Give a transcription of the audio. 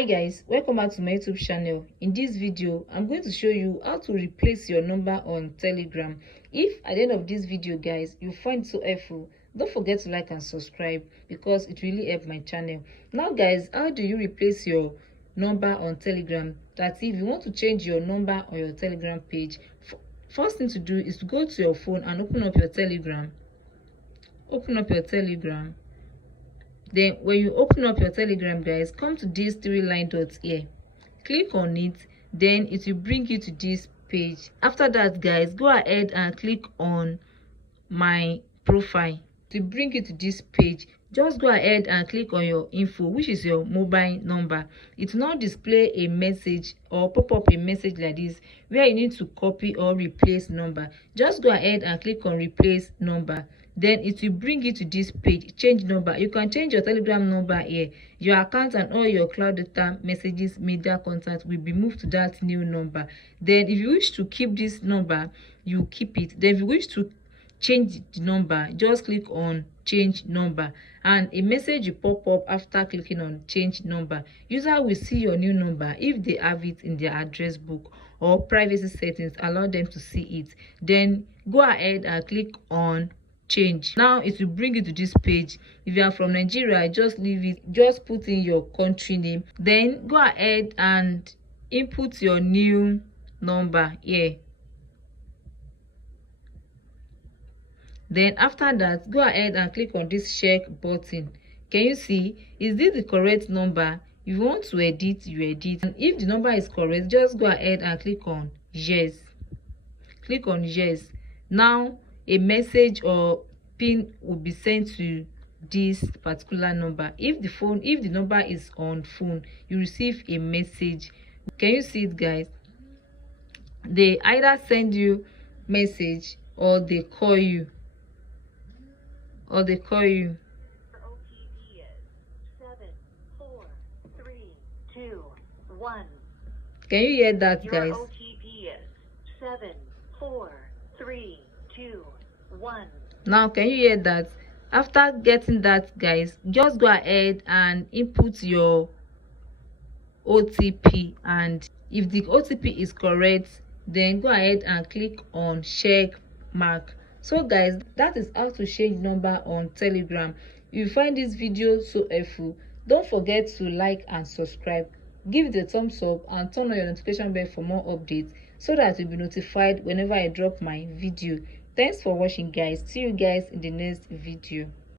Hi guys, welcome back to my YouTube channel. In this video I'm going to show you how to replace your number on Telegram. If at the end of this video guys you find it so helpful, don't forget to like and subscribe because it really helps my channel. Now guys, how do you replace your number on Telegram? That if you want to change your number on your Telegram page, first thing to do is to go to your phone and open up your Telegram. Then when you open up your Telegram guys, come to these three line dots here, click on it, then it will bring you to this page. After that guys, go ahead and click on my profile to bring you to this page. Just go ahead and click on your info, which is your mobile number. It will now display a message or pop up a message like this where you need to copy or replace number. Just go ahead and click on replace number. Then it will bring you to this page, change number. You can change your Telegram number here. Your account and all your cloud data, messages, media contact will be moved to that new number. Then if you wish to keep this number, you keep it. Then if you wish to change the number, just click on change number and a message will pop up after clicking on change number. User will see your new number if they have it in their address book or privacy settings, allow them to see it. Then go ahead and click on change. Now it will bring you to this page. If you are from Nigeria, just leave it, just put in your country name, then go ahead and input your new number here. Then after that, go ahead and click on this check button. Can you see, is this the correct number? If you want to edit, you edit, and if the number is correct, just go ahead and click on yes. Click on yes. Now a message or pin will be sent to this particular number. If the number is on phone, you receive a message. Can you see it guys? They either send you message or they call you. OTP is 74321. Can you hear that guys? Your OTP is 74321. Now can you hear that? After getting that guys, just go ahead and input your OTP, and if the OTP is correct, then go ahead and click on check mark. So guys, that is how to change number on Telegram. If you find this video so helpful, don't forget to like and subscribe, give it a thumbs up and turn on your notification bell for more updates so that you'll be notified whenever I drop my video. Thanks for watching guys. See you guys in the next video.